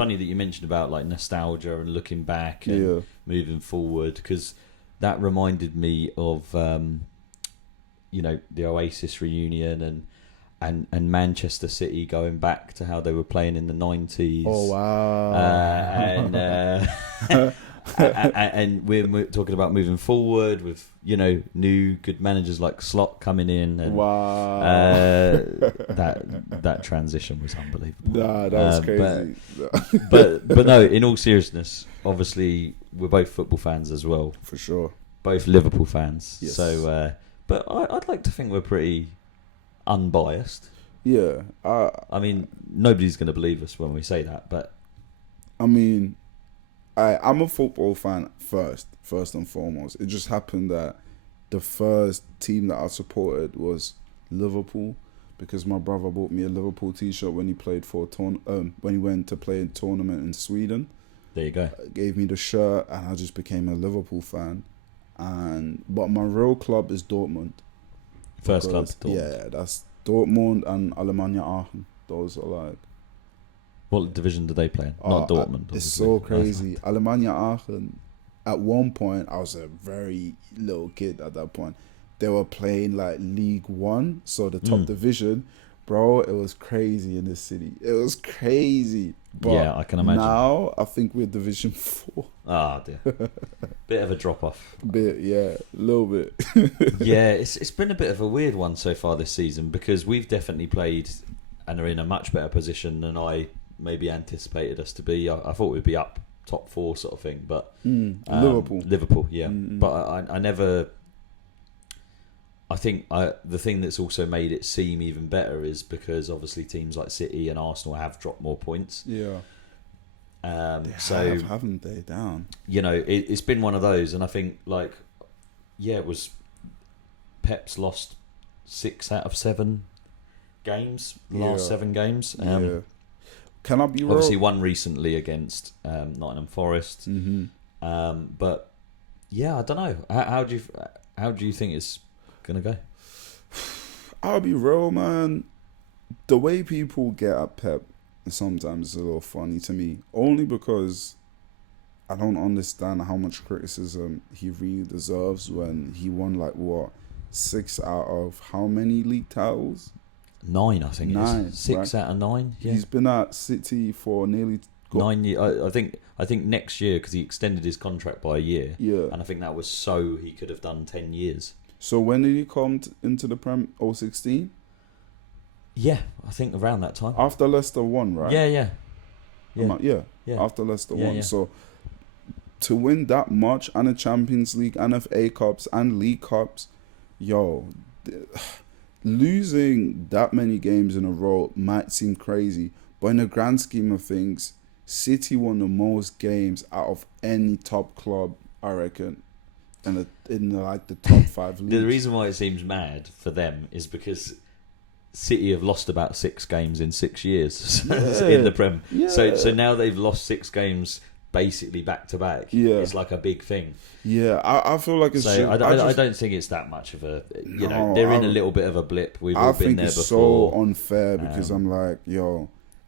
funny that you mentioned about like nostalgia and looking back and moving forward, because that reminded me of the Oasis reunion and Manchester City going back to how they were playing in the 90s. Oh wow! And we're talking about moving forward with new good managers like Slot coming in. And, wow! That transition was unbelievable. Nah, that was crazy. But no, in all seriousness, obviously we're both football fans as well. For sure. Both Liverpool fans. Yes. So, but I'd like to think we're pretty unbiased. Yeah. I mean, nobody's going to believe us when we say that, but I mean, I'm a football fan first and foremost. It just happened that the first team that I supported was Liverpool, because my brother bought me a Liverpool t-shirt when he played when he went to play a tournament in Sweden. There you go. Gave me the shirt, and I just became a Liverpool fan. But my real club is Dortmund. First club, Dortmund. Yeah, that's Dortmund and Alemannia Aachen. Those are like... What division do they play in? Not Dortmund. It's obviously. so crazy. Alemannia Aachen, at one point, I was a very little kid at that point. They were playing like League One, so the top division. Bro, it was crazy in this city. It was crazy. But yeah, I can imagine. Now, I think we're Division 4. Ah, dear. Bit of a drop-off. A little bit. Yeah, it's been a bit of a weird one so far this season, because we've definitely played and are in a much better position than I maybe anticipated us to be. I thought we'd be up top 4 sort of thing, but Liverpool, yeah. But I never... I think the thing that's also made it seem even better is because obviously teams like City and Arsenal have dropped more points. Yeah. Haven't they, down? It's been one of those, and I think it was Pep's lost 6 out of 7 games, last 7 games. Can I be wrong? Obviously, one recently against Nottingham Forest. But yeah, I don't know. How do you think it's gonna go? I'll be real, man. The way people get at Pep sometimes is a little funny to me, only because I don't understand how much criticism he really deserves when he won 6 out of how many league titles? 9, I think. 9, 6 right? out of 9. Yeah. He's been at City for nearly 9 years. I think next year, because he extended his contract by a year. Yeah. And I think that was so he could have done 10 years. So when did he come into the Prem? 2016? Yeah, I think around that time. After Leicester won, right? Yeah. After Leicester won. Yeah. So to win that much, and a Champions League and FA Cups and League Cups, losing that many games in a row might seem crazy, but in the grand scheme of things, City won the most games out of any top club, I reckon, in the top 5 leagues. The reason why it seems mad for them is because City have lost about 6 games in 6 years in the Prem. Yeah. So now they've lost 6 games basically back to back. Yeah. It's like a big thing. Yeah, I feel like it's... So I don't think it's that much of a... they're in a little bit of a blip. We've all been there before. I think it's so unfair because I'm like,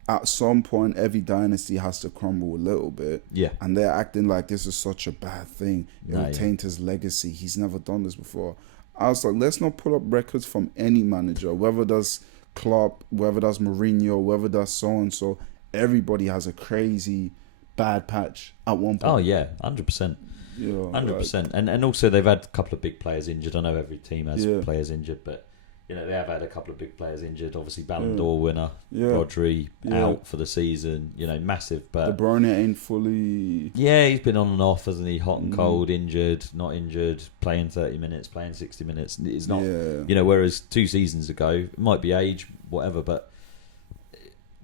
at some point every dynasty has to crumble a little bit. Yeah. And they're acting like this is such a bad thing. It will taint his legacy. He's never done this before. I was like, let's not put up records from any manager, whether that's Klopp, whether that's Mourinho, whether that's so-and-so. Everybody has a crazy bad patch at one point. Oh, yeah, 100%. 100%. And also they've had a couple of big players injured. I know every team has players injured, but they have had a couple of big players injured. Obviously, Ballon d'Or winner, Rodri, out for the season. Massive. But De Bruyne ain't fully... Yeah, he's been on and off, hasn't he? Hot and cold, injured, not injured, playing 30 minutes, playing 60 minutes. It's not... whereas 2 seasons ago, it might be age, whatever, but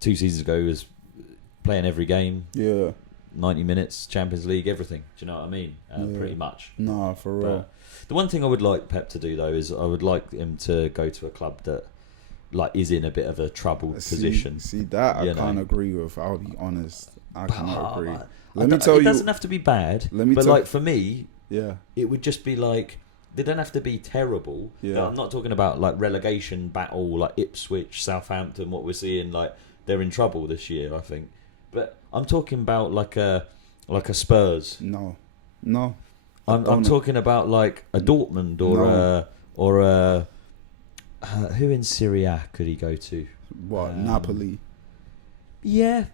2 seasons ago he was playing every game. Yeah. 90 minutes, Champions League, everything. Do you know what I mean? Pretty much. Nah, for real. But the one thing I would like Pep to do, though, is I would like him to go to a club that is in a bit of a troubled position. See that I can't agree with. I'll be honest. I can't agree. It doesn't have to be bad, but for me, it would just be they don't have to be terrible. Yeah. I'm not talking about relegation battle like Ipswich, Southampton, what we're seeing, they're in trouble this year, I think. But I'm talking about like a Spurs. No. I'm talking about like a Dortmund or a who in Serie A could he go to? What, Napoli? Yeah,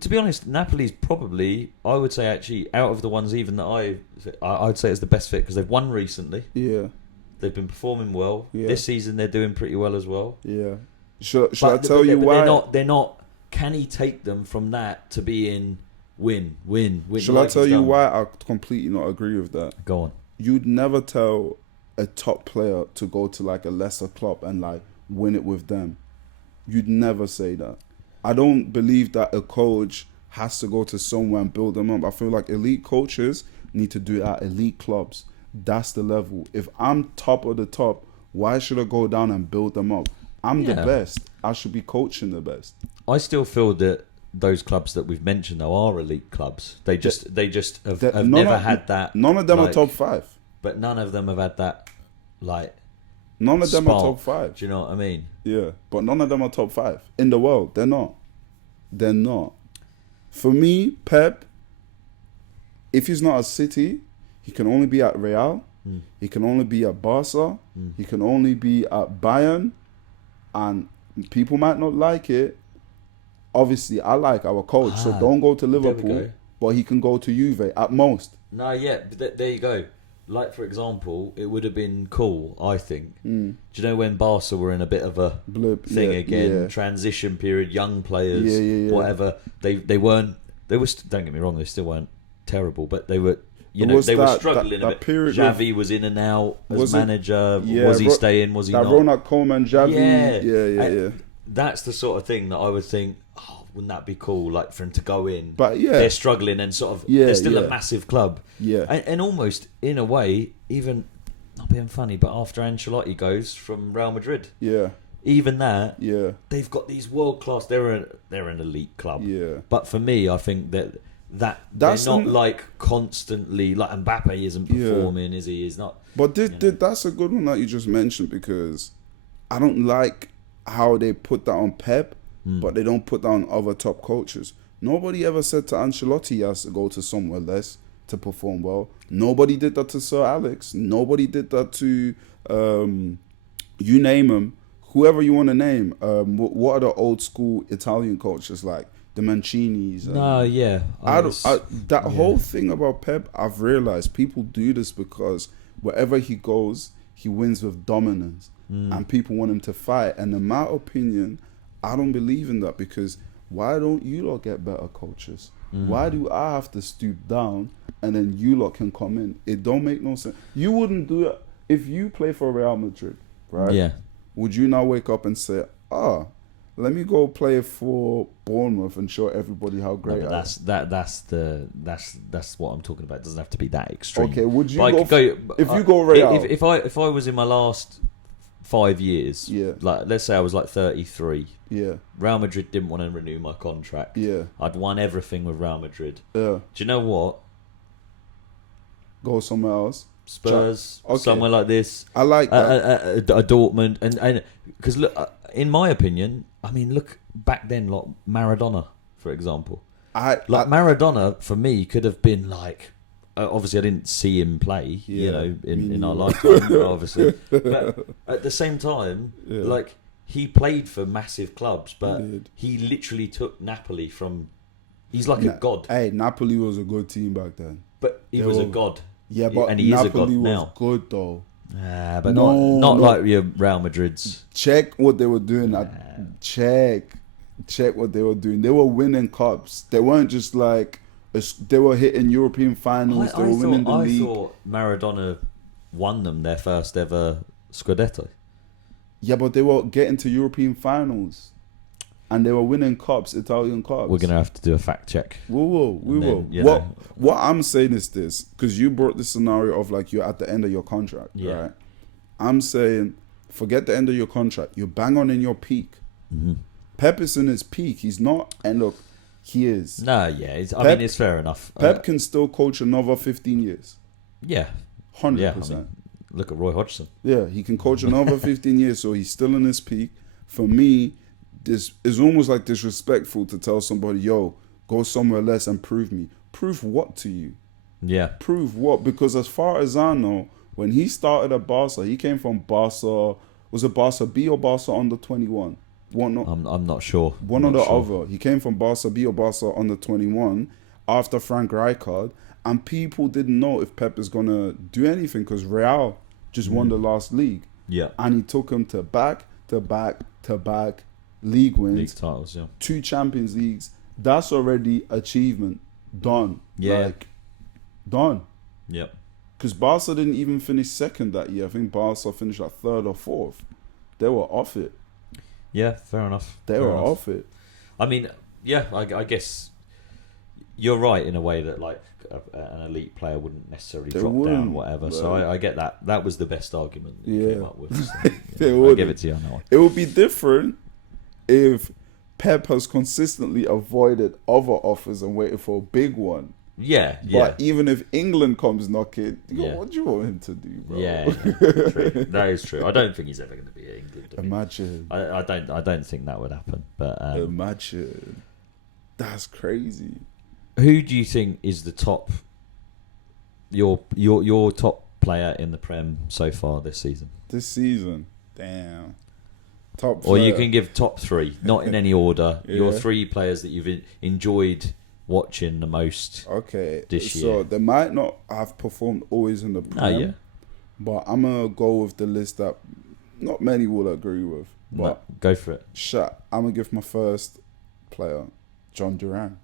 to be honest, Napoli's probably, I would say actually, out of the ones even that I'd say it's the best fit because they've won recently. Yeah. They've been performing well. Yeah. This season they're doing pretty well as well. Yeah. Should I tell you why? They're not. Can he take them from that to be in win? Shall I tell you why I completely not agree with that? Go on. You'd never tell a top player to go to like a lesser club and like win it with them. You'd never say that. I don't believe that a coach has to go to somewhere and build them up. I feel like elite coaches need to do it at elite clubs. That's the level. If I'm top of the top, why should I go down and build them up? I'm the best. I should be coaching the best. I still feel that those clubs that we've mentioned though are elite clubs. They just have never had that. None of them are top 5. But none of them have had that like. None of them are top 5. Do you know what I mean? Yeah, but none of them are top 5 in the world. They're not. For me, Pep, if he's not at City, he can only be at Real. He can only be at Barca. He can only be at Bayern. And people might not like it. Obviously, I like our coach, so don't go to Liverpool. But he can go to Juve at most. No, yeah, but there you go. Like, for example, it would have been cool, I think. Do you know when Barca were in a bit of a blip thing again? Yeah. Transition period, young players, whatever. They weren't. They were. Don't get me wrong. They still weren't terrible, but they were. They were struggling a bit. Xavi was in and out as manager. Was he staying? Was he not? Ronald Koeman, Xavi. Yeah. That's the sort of thing that I would think. Oh, wouldn't that be cool? Like for him to go in, but they're struggling and sort of they're still a massive club. Yeah, and almost in a way, even not being funny, but after Ancelotti goes from Real Madrid, even that, they've got these world class. They're an elite club. Yeah, but for me, I think that they're not like constantly like Mbappe isn't performing, is he? He's not. But that's a good one that you just mentioned because I don't like how they put that on Pep. But they don't put that on other top coaches. Nobody ever said to Ancelotti he has to go to somewhere less to perform well. Nobody did that to Sir Alex. Nobody did that to, you name them, whoever you want to name. What are the old school Italian coaches like? The Mancinis. Whole thing about Pep, I've realized people do this because wherever he goes, he wins with dominance. And people want him to fight. And in my opinion, I don't believe in that because why don't you lot get better coaches? Why do I have to stoop down and then you lot can come in? It don't make no sense. You wouldn't do it if you play for Real Madrid, right? Yeah. Would you now wake up and say, let me go play for Bournemouth and show everybody how great I am? That's what I'm talking about. It doesn't have to be that extreme. Okay, would you if you go Real? If I was in my last 5 years, like let's say I was like 33, Real Madrid didn't want to renew my contract, I'd won everything with Real Madrid, do you know what, go somewhere else, Spurs, somewhere like this. I like a Dortmund, and because look, in my opinion, I mean, look back then, like Maradona, for example, Maradona for me could have been like. Obviously, I didn't see him play, in our lifetime, obviously. But at the same time, like, he played for massive clubs, but he literally took Napoli from... He's like a god. Hey, Napoli was a good team back then. But he was a god. Yeah, but and he Napoli is a god now. was good, though. But not like your Real Madrid's. Check what they were doing. Check what they were doing. They were winning cups. They weren't just like... They were hitting European finals. They were winning the league. I thought Maradona won them their first ever Scudetto. Yeah, but they were getting to European finals. And they were winning cups, Italian cups. We're going to have to do a fact check. We will. What I'm saying is this, because you brought the scenario of like you're at the end of your contract, right? I'm saying, forget the end of your contract. You're bang on in your peak. Pep is in his peak. He's not, and look, he is. No, yeah. I mean, it's fair enough. Pep can still coach another 15 years. Yeah. 100%. Yeah, I mean, look at Roy Hodgson. Yeah, he can coach another 15 years, so he's still in his peak. For me, this is almost like disrespectful to tell somebody, yo, Go somewhere less and prove me. Prove what to you? Yeah. Prove what? Because as far as I know, when he started at Barca, he came from Barca. Was it Barca B or Barca under 21? I'm not sure. One or the other. He came from Barca B or Barca under 21 after Frank Rijkaard, and people didn't know if Pep is gonna do anything because Real just won the last league. Yeah. And he took him to back league wins, League titles. Yeah. 2 Champions Leagues. That's already achievement done. Yeah. Like, done. Yep. Because Barca didn't even finish second that year. I think Barca finished like 3rd or 4th. They were off it. Yeah, fair enough. They were off it. I mean, yeah, I guess you're right in a way that like an elite player wouldn't necessarily drop down, whatever. So I get that. That was the best argument that you came up with. So, I'll give it to you on that one. It would be different if Pep has consistently avoided other offers and waited for a big one. Yeah. But even if England comes knocking, what do you want him to do, bro? Yeah, true. That is true. I don't think he's ever going to be at England. Imagine. I don't think that would happen. But imagine. That's crazy. Who do you think is the top? Your top player in the Prem so far this season? This season, damn. Top. Or you can give top 3, not in any order. Your 3 players that you've enjoyed watching the most. Okay, this year. So they might not have performed always in the Prem, but I'm gonna go with the list that not many will agree with. But go for it. I'm gonna give my first player, John Duran.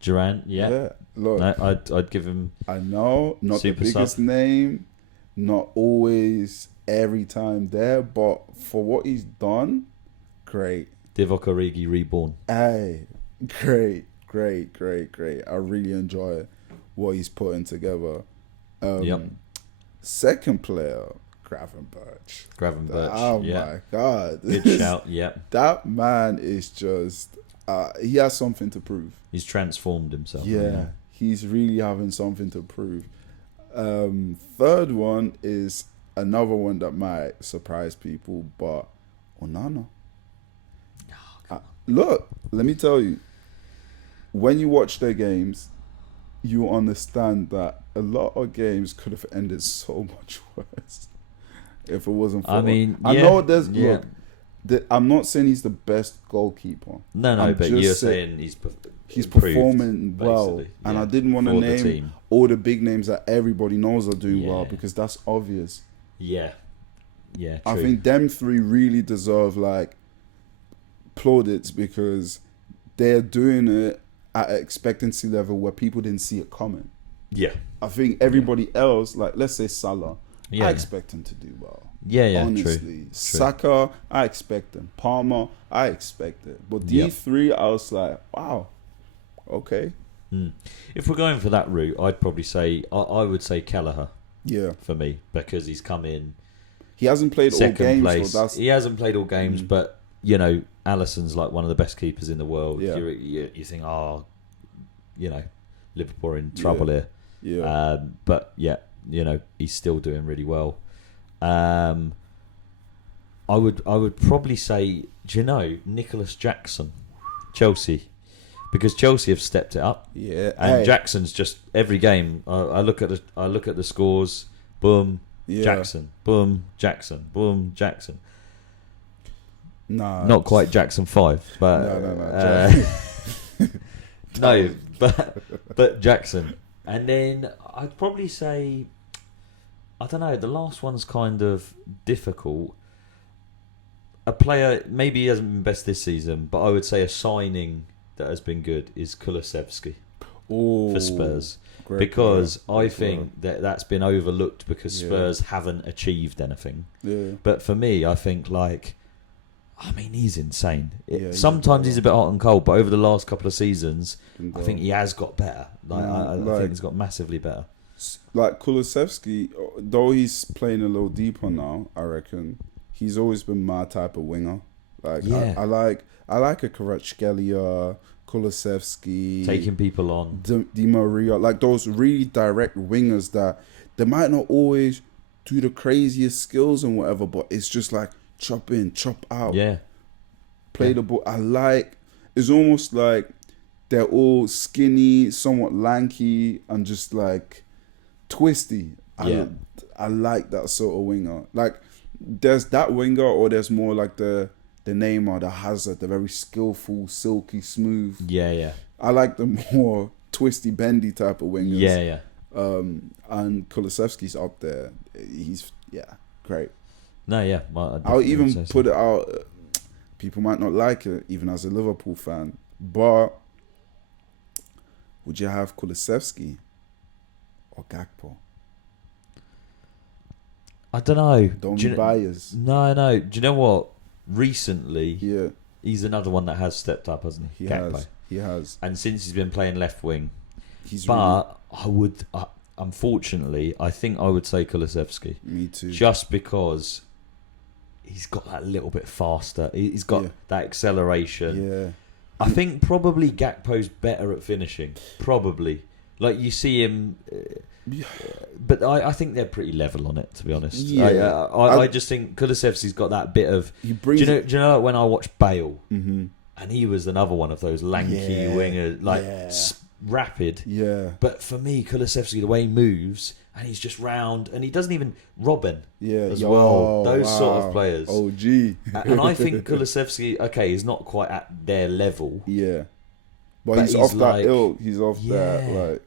Duran, yeah. Look, no, I'd give him. I know, not the biggest name, not always every time there, but for what he's done, great. Divock Origi reborn. Hey, great. I really enjoy what he's putting together. Second player, Gravenberch. Oh my God. Good shout, yeah. That man is just, he has something to prove. He's transformed himself. Yeah, he's really having something to prove. Third one is another one that might surprise people, but Onana. Look, let me tell you, when you watch their games, you understand that a lot of games could have ended so much worse if it wasn't for. I know there's look. I'm not saying he's the best goalkeeper. No, but you're saying he's performing well, and I didn't want to name all the big names that everybody knows are doing well because that's obvious. Yeah. True. I think them 3 really deserve like plaudits because they're doing it at an expectancy level where people didn't see it coming. Yeah. I think everybody else, like let's say Salah, I expect him to do well. Yeah, honestly. True. Saka, I expect him. Palmer, I expect it. But these 3, I was like, wow, okay. If we're going for that route, I'd probably say I would say Kelleher. Yeah. For me, because he's come in. He hasn't played all games. Place. He hasn't played all games, but you know, Alisson's like one of the best keepers in the world. Yeah. You think, Liverpool are in trouble here. Yeah. But he's still doing really well. I would probably say, Nicholas Jackson, Chelsea, because Chelsea have stepped it up. Yeah. And Jackson's just every game. I look at the scores. Boom. Yeah. Jackson. Boom. Jackson. Boom. Jackson. No, not quite Jackson 5, but no, but Jackson. And then I'd probably say, I don't know, the last one's kind of difficult. A player, maybe he hasn't been best this season, but I would say a signing that has been good is Kulusevski for Spurs. Because I think that's been overlooked because Spurs haven't achieved anything. Yeah. But for me, I think he's insane. Sometimes he's a bit hot and cold, but over the last couple of seasons, I think he has got better. I think he's got massively better. Like Kulusevski, though he's playing a little deeper now, I reckon he's always been my type of winger. I like a Kvaratskhelia, Kulusevski, taking people on, Di Maria, like those really direct wingers that they might not always do the craziest skills and whatever, but it's just like chop in, chop out. Yeah. Play the ball. It's almost like they're all skinny, somewhat lanky, and just like twisty. Yeah. I like that sort of winger. Like, there's that winger, or there's more like the Neymar, the Hazard, the very skillful, silky smooth. Yeah. I like the more twisty, bendy type of wingers. Yeah. And Kulusevski's up there. He's great. No, yeah. Well, I'll even put it out. People might not like it, even as a Liverpool fan, but would you have Kulusevski or Gakpo? I don't know. Don't be biased. No. Do you know what? Recently, Yeah, he's another one that has stepped up, hasn't he? Gakpo. He has. And since he's been playing left wing, But I would, unfortunately, I think I would say Kulusevski. Me too. Just because he's got that little bit faster. He's got that acceleration. Yeah. I think probably Gakpo's better at finishing. Probably. Like, you see him... but I think they're pretty level on it, to be honest. Yeah. I just think Kulusevski's got that bit of... Do you know like when I watched Bale, and he was another one of those lanky wingers, like rapid. Yeah. But for me, Kulusevski, the way he moves, and he's just round, and he doesn't even... Robin as well. Those sort of players. OG. And I think Kulusevski, okay, he's not quite at their level. Yeah. But he's off that ilk. He's off that, like...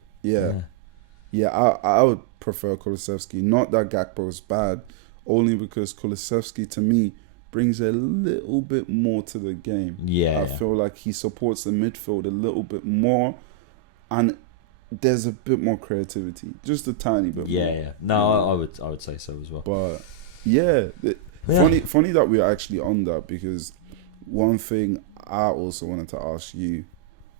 Yeah, I would prefer Kulusevski. Not that Gakpo is bad, only because Kulusevski, to me, brings a little bit more to the game. Yeah. I feel like he supports the midfield a little bit more, and there's a bit more creativity. Just a tiny bit more. Yeah. No, I would say so as well. But, funny that we're actually on that, because one thing I also wanted to ask you,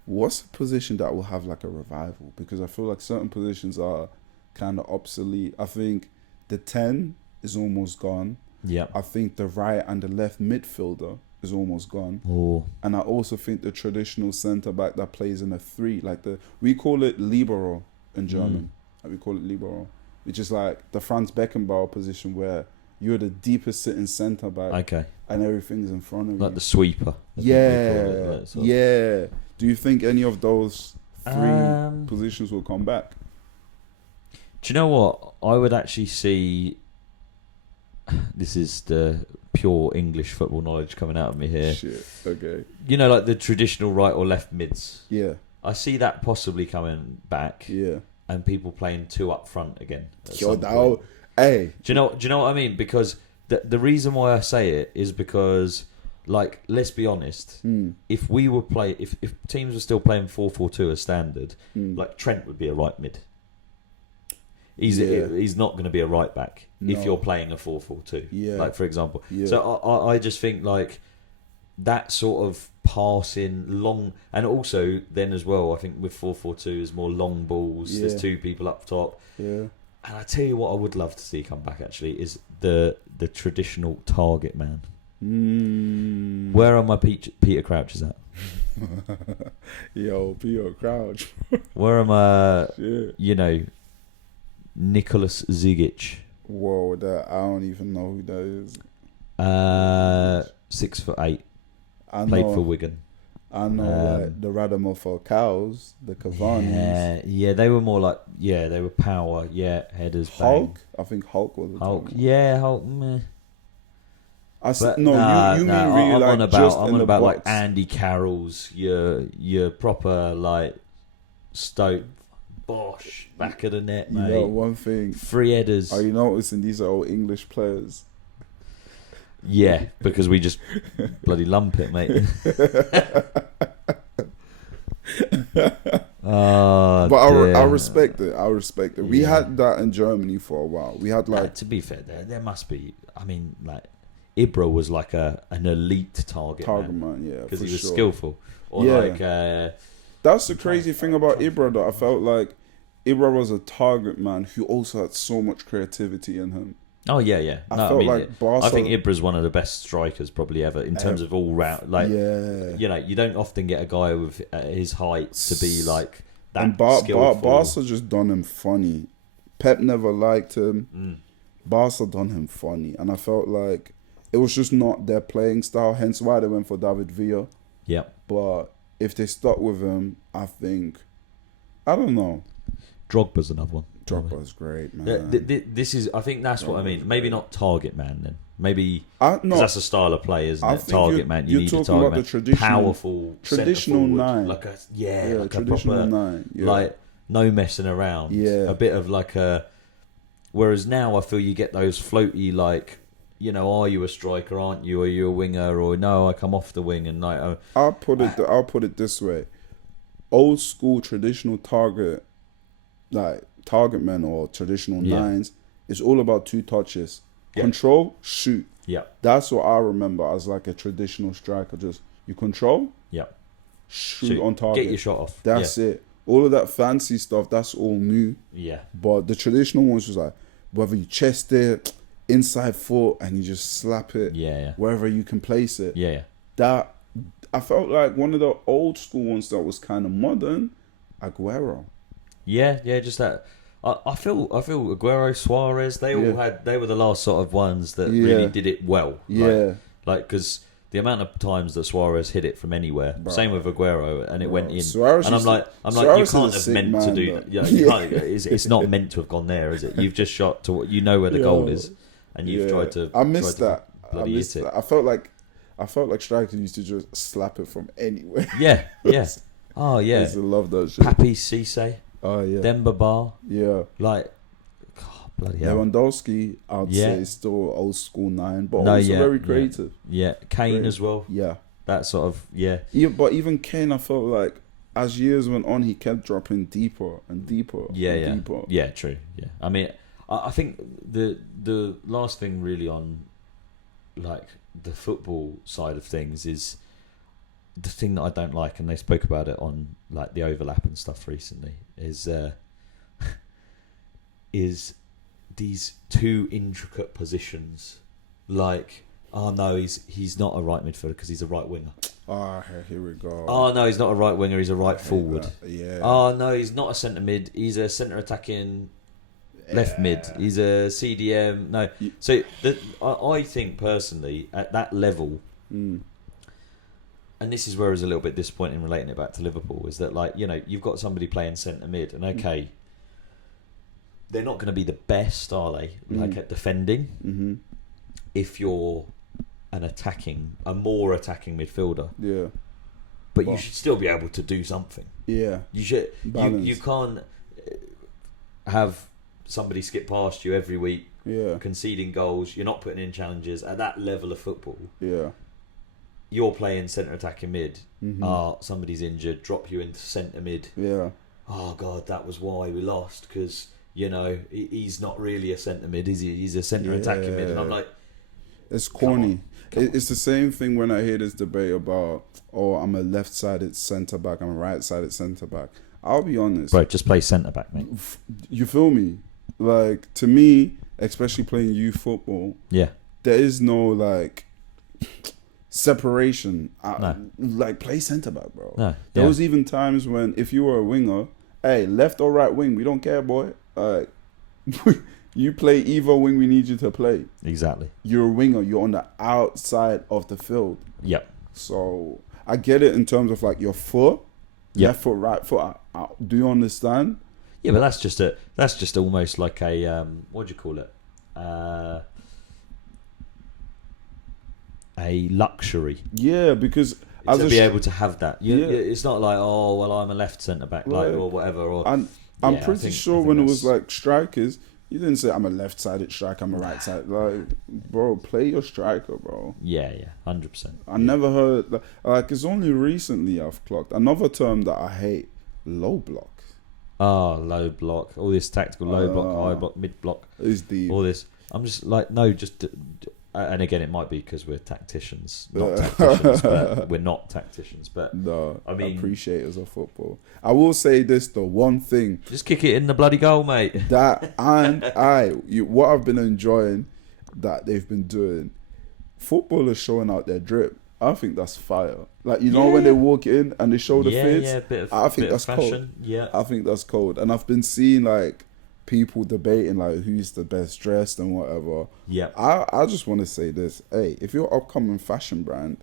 what's a position that will have like a revival? Because I feel like certain positions are kind of obsolete. I think the 10 is almost gone. Yeah. I think the right and the left midfielder is almost gone. Oh. And I also think the traditional centre back that plays in a 3, like we call it libero in German. We call it libero, which is like the Franz Beckenbauer position where you're the deepest sitting centre back. Okay. And everything's in front of you. Like the sweeper. Yeah. Do you think any of those 3 positions will come back? Do you know what? I would actually see... This is the pure English football knowledge coming out of me here. Shit, okay. You know, like the traditional right or left mids. Yeah. I see that possibly coming back. Yeah. And people playing 2 up front again. Hey. Do you know what I mean? Because the reason why I say it is because... Like, let's be honest. If we were if teams were still playing 4-4-2 as standard, like Trent would be a right mid. He's not going to be a right back if you're playing a 4-4-2. Yeah. Like, for example. Yeah. So I just think like that sort of passing long, and also then as well, I think with 4-4-2 is more long balls. Yeah. There's 2 people up top. Yeah. And I tell you what, I would love to see come back actually is the traditional target man. Where are my Peter Crouches at? Yo, Peter Crouch. Where am I? You know, Nicholas Zigic. Whoa, I don't even know who that is. 6'8". Played for Wigan. I know, like the Radamel Falcaos, the Cavani's. Yeah, they were more like they were power. Yeah, headers. Hulk. Bang. I think Hulk was. Hulk. Yeah, Hulk. Meh. You mean really I'm like on about like Andy Carroll's, your proper like Stoke, Bosch, back of the net, mate. You know, one thing. 3 headers. Are you noticing these are all English players? Yeah, because we just bloody lump it, mate. But I respect it. We had that in Germany for a while. We had like... to be fair, there must be... I mean, like... Ibra was like an elite target man, yeah, because he was skillful. Or that's the crazy thing about Ibra. That I felt like Ibra was a target man who also had so much creativity in him. Oh yeah. I think Ibra's one of the best strikers probably ever in terms of all round. Like, you know, you don't often get a guy with his height to be like that. And Barca just done him funny. Pep never liked him. Barca done him funny, and I felt like. It was just not their playing style, hence why they went for David Villa. Yeah. But if they stuck with him, I think, I don't know. Drogba's another one. Drogba's great, man. This is, I think that's what I mean. Maybe not target man then. Maybe no, that's a style of play, isn't it? Target man. You need a talking target about man. the traditional, Powerful, traditional nine. like a like traditional a proper, nine. Yeah. like no messing around. Yeah. A bit of like a. Whereas now I feel you get those floaty like, you know, are you a striker? Aren't you? Are you a winger? Or no, I come off the wing and like. I'll put it this way: old school traditional target, like target men or traditional nines, it's all about 2 touches. Yeah. Control, shoot. Yeah. That's what I remember as like a traditional striker. Just you control. Yeah. Shoot on target. Get your shot off. That's it. All of that fancy stuff, that's all new. Yeah. But the traditional ones was like whether you chest it, inside foot, and you just slap it. Yeah. Wherever you can place it. Yeah. That I felt like one of the old school ones that was kind of modern, Aguero. Yeah. Just that. I feel Aguero, Suarez, they were the last sort of ones that really did it well. Yeah. Like because the amount of times that Suarez hit it from anywhere, same with Aguero, and it went in. Suarez and I'm like, you can't have meant to do that. You can't, it's not meant to have gone there, is it? You've just shot to what you know where the goal is, and you've tried to. I missed that. Bloody hit it. I felt like strikers used to just slap it from anywhere. Yeah. Oh yeah. I used to love that shit. Papi Cisse. Oh yeah. Demba Ba. Yeah. Like, God, bloody hell. Lewandowski, I'd say, is still old school 9, but also very creative. Yeah. Kane as well. Yeah. That sort of But even Kane, I felt like as years went on, he kept dropping deeper and deeper. And deeper. Yeah, true. Yeah. I mean, I think the last thing really on like the football side of things is the thing that I don't like, and they spoke about it on like the overlap and stuff recently, is is these 2 intricate positions. Like, oh no, he's not a right midfielder because he's a right winger. Ah, here we go. Oh no, he's not a right winger, he's a right forward. Yeah. Oh no, he's not a centre mid, he's a centre attacking left mid. He's a CDM. No, so I think personally at that level. And this is where it's a little bit disappointing relating it back to Liverpool, is that, like, you know, you've got somebody playing centre mid, and okay, they're not going to be the best, are they? Like at defending, if you're a more attacking midfielder. Yeah. But you should still be able to do something. Yeah. You should. You can't have somebody skip past you every week. Yeah. Conceding goals. You're not putting in challenges at that level of football. Yeah. You're playing centre attacking mid. Somebody's injured. Drop you into centre mid. Yeah. Oh God, that was why we lost, because you know he's not really a centre mid, is he? He's a centre attacking mid, and I'm like, it's corny. It's the same thing when I hear this debate about, oh, I'm a left-sided centre back, I'm a right-sided centre back. I'll be honest, bro, just play centre back, mate. You feel me? Like, to me, especially playing youth football, there is no like separation. No. Like, play centre back, bro. No. There was even times when, if you were a winger, hey, left or right wing, we don't care, boy. You play either wing we need you to play. Exactly. You're a winger. You're on the outside of the field. Yep. So I get it in terms of like your foot, left foot, right foot. Do you understand? Yeah, but that's just almost like a what do you call it? A luxury. Yeah, because to be able to have that. It's not like, oh well, I'm a left centre back, like, or whatever. Or I'm pretty sure when it was like strikers, you didn't say I'm a left-sided striker, I'm a right-sided. Like, bro, play your striker, bro. Yeah, 100%. I never heard like it's only recently I've clocked another term that I hate: low block. Oh, low block. All this tactical low block, high block, mid block. Is deep. All this. I'm just like, no, just. And again, it might be because we're tacticians, not tacticians, but we're not tacticians. But no, I mean, appreciators of football. I will say this: the one thing, just kick it in the bloody goal, mate. That what I've been enjoying that they've been doing, footballers showing out their drip. I think that's fire. Like, you know when they walk in and they show the fits. I think that's cold. Yeah, I think that's cold. And I've been seeing like people debating like who's the best dressed and whatever. Yeah. I just want to say this. Hey, if you're an upcoming fashion brand,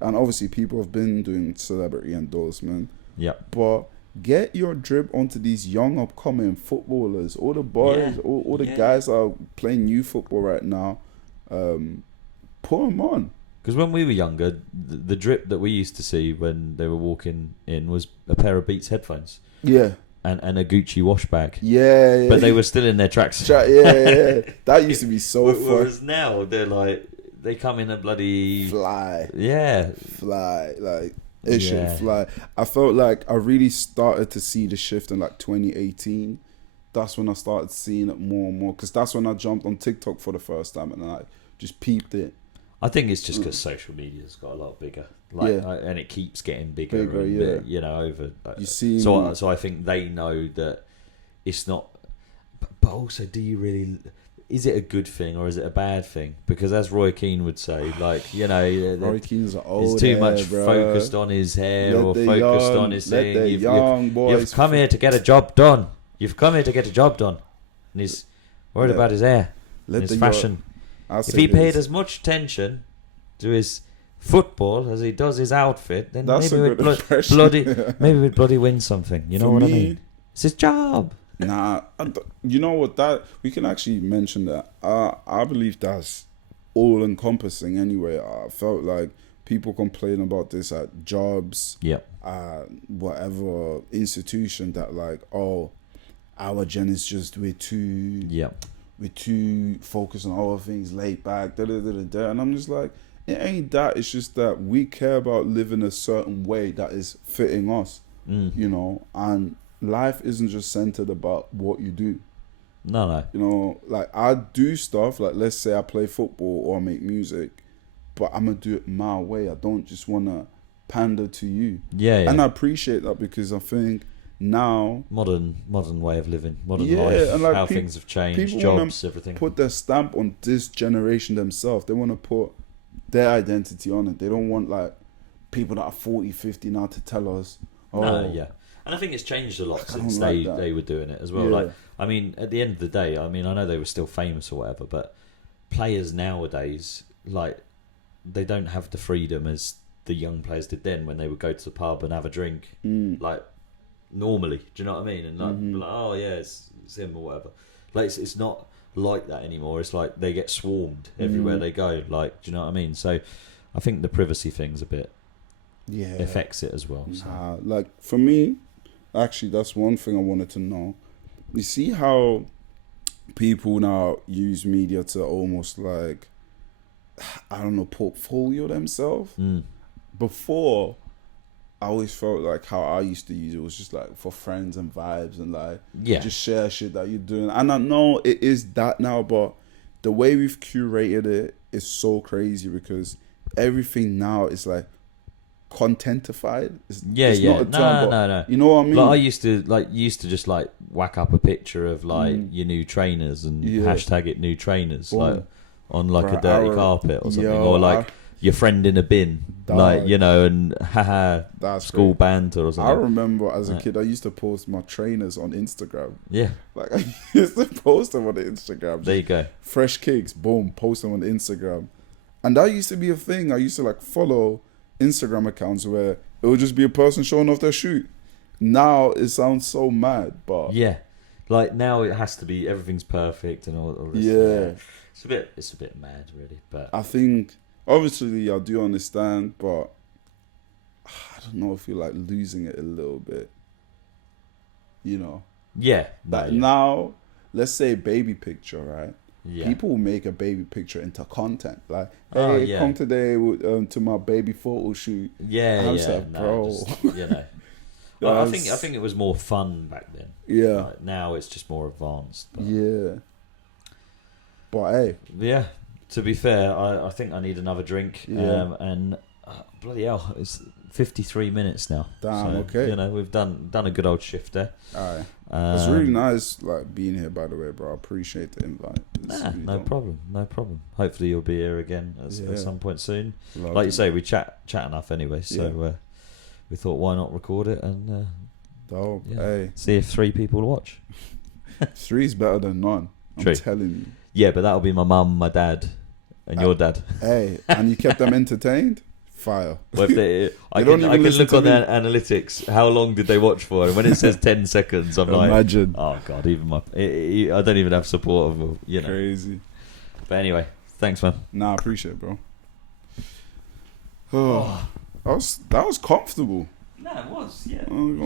and obviously people have been doing celebrity endorsement. Yeah. But get your drip onto these young upcoming footballers, all the boys, all the guys that are playing youth football right now. Put them on. Because when we were younger, the drip that we used to see when they were walking in was a pair of Beats headphones. Yeah. And a Gucci wash bag. Yeah. But they were still in their tracks. Yeah. That used to be so fun. Whereas now, they're like, they come in a bloody... Fly. Yeah. Fly. Like, it should fly. I felt like I really started to see the shift in like 2018. That's when I started seeing it more and more. Because that's when I jumped on TikTok for the first time and I just peeped it. I think it's just because social media's got a lot bigger, and it keeps getting bigger and, you know, over. You see, so I think they know that it's not. But also, do you really? Is it a good thing or is it a bad thing? Because as Roy Keane would say, like, you know, Roy Keane's old. He's too much focused on his hair or focused on his thing. You've come here to get a job done. You've come here to get a job done, and he's worried about his hair, and his fashion. If he paid as much attention to his football as he does his outfit, then maybe we'd bloody win something. You know what I mean? It's his job. Nah, you know what? That we can actually mention that. I believe that's all encompassing. Anyway, I felt like people complain about this at jobs, whatever institution, that like, oh, our gen is just we're too focused on other things, laid back, and I'm just like, it ain't that. It's just that we care about living a certain way that is fitting us, you know. And life isn't just centered about what you do. No. You know, like I do stuff like, let's say I play football or I make music, but I'm gonna do it my way. I don't just wanna pander to you. Yeah. And I appreciate that because I think now modern way of living, modern life, and like how things have changed, jobs, everything. Put their stamp on this generation themselves. They want to put their identity on it. They don't want like people that are 40, 50 now to tell us. Oh, and I think it's changed a lot since they were doing it as well. Like, I mean, at the end of the day, I mean, I know they were still famous or whatever, but players nowadays, like, they don't have the freedom as the young players did then when they would go to the pub and have a drink, like, normally. Do you know what I mean? And like, oh yeah, it's him or whatever. Like, it's not like that anymore. It's like they get swarmed everywhere they go. Like, do you know what I mean? So I think the privacy thing's a bit affects it as well. So. Like for me, actually, that's one thing I wanted to know. You see how people now use media to almost like, I don't know, portfolio themselves. Before, I always felt like how I used to use it was just like for friends and vibes and like just share shit that you're doing. And I know it is that now, but the way we've curated it is so crazy because everything now is like contentified. It's not a term, no. You know what I mean? Like I used to just like whack up a picture of like your new trainers and hashtag it new trainers like on like a dirty carpet or something, or like your friend in a bin, like, you know, and that's school banter or something. I remember as a kid, I used to post my trainers on Instagram. Yeah. Like, I used to post them on the Instagram. There you go. Fresh kicks, boom, post them on Instagram. And that used to be a thing. I used to, like, follow Instagram accounts where it would just be a person showing off their shoe. Now, it sounds so mad, but... Yeah. Like, now it has to be, everything's perfect and all this. Yeah. It's a bit mad, really, but... I think... Obviously, I do understand, but I don't know if you're like losing it a little bit. You know? Yeah. Now, let's say baby picture, right? Yeah. People will make a baby picture into content. Like, hey, come today to my baby photo shoot. Yeah, I was like, bro. Just, you know. Well, I think it was more fun back then. Yeah. Like, now it's just more advanced. But... Yeah. But hey. Yeah. To be fair, I think I need another drink. Yeah. And bloody hell, it's 53 minutes now. Damn, so, okay. You know, we've done a good old shift there. Alright. It's really nice like being here, by the way, bro. I appreciate the invite. Really no problem. Hopefully you'll be here again at some point soon. Love like you say, we chat enough anyway, so we thought why not record it and dope. Hey. See if 3 people watch. 3's better than none. I'm telling you. Yeah, but that'll be my mum, my dad, and your dad. Hey, and you kept them entertained? Fire. Well, if I don't can even listen look to on me. their analytics. How long did they watch for? And when it says 10 seconds, I'm like, Imagine. oh god, I don't even have support of Crazy. But anyway, thanks, man. Nah, I appreciate it, bro. Oh, that was comfortable. No, it was, yeah. I'm going